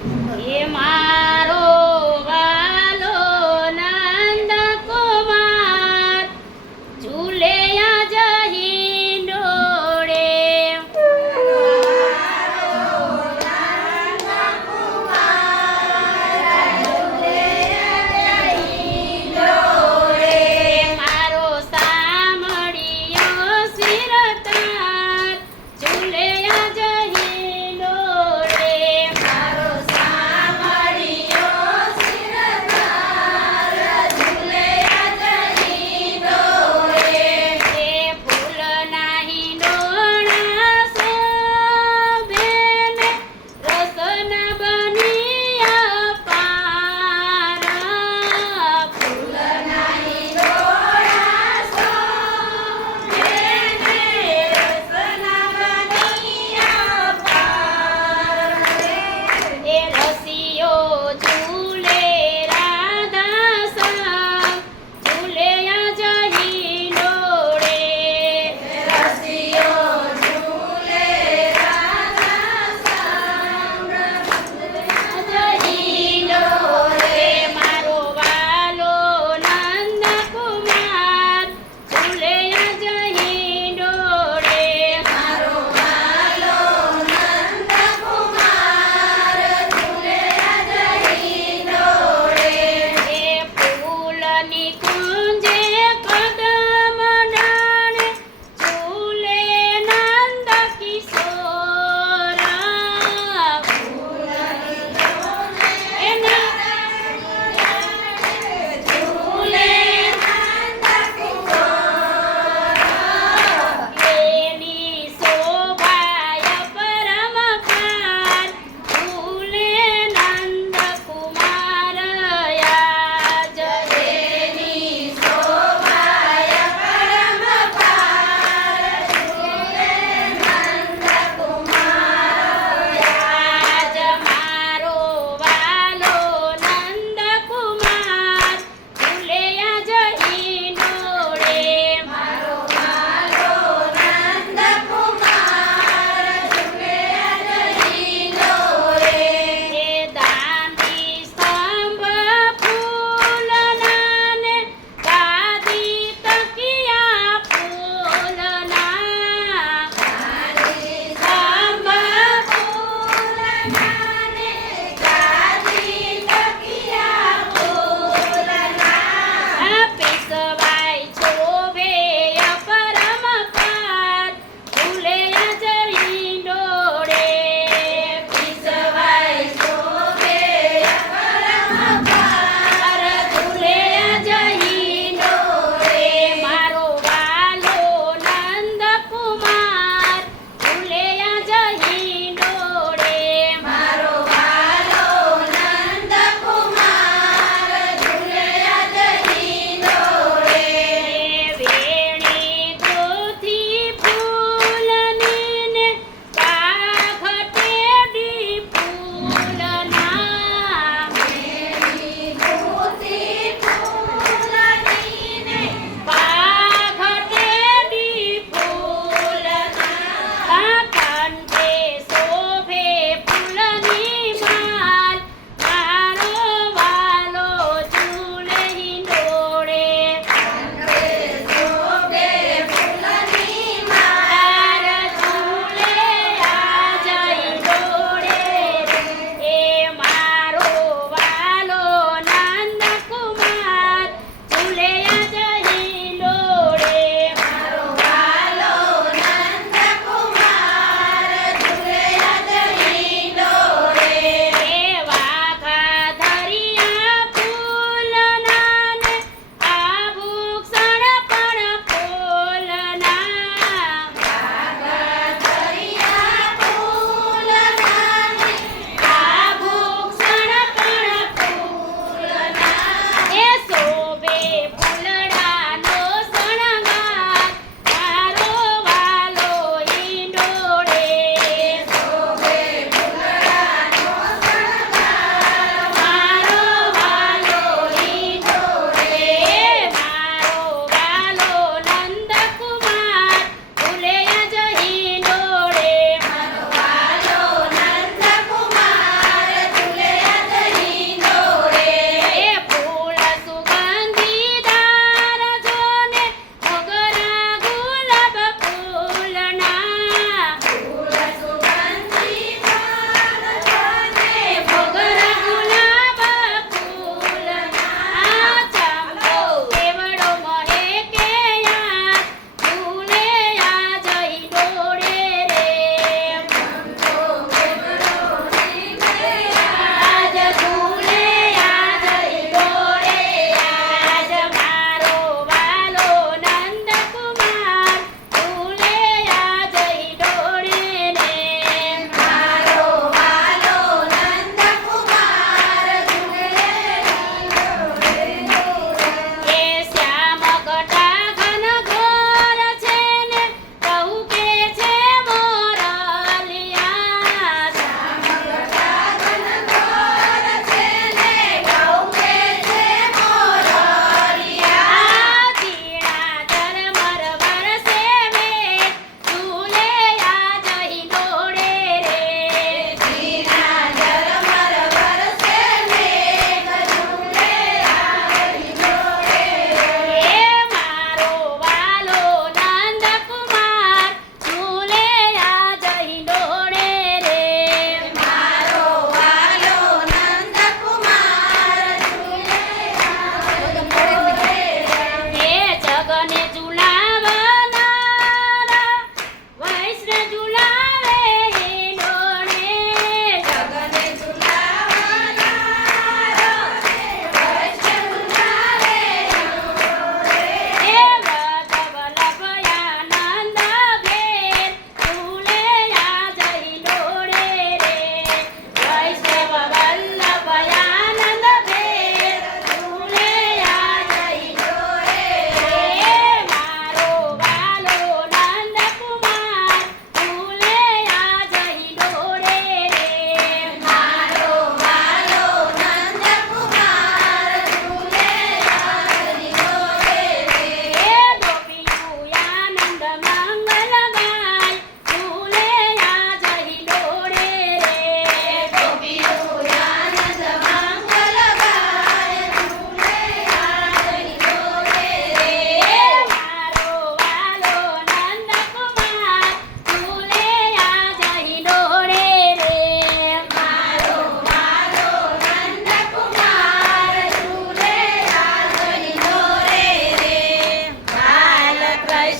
你妈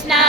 now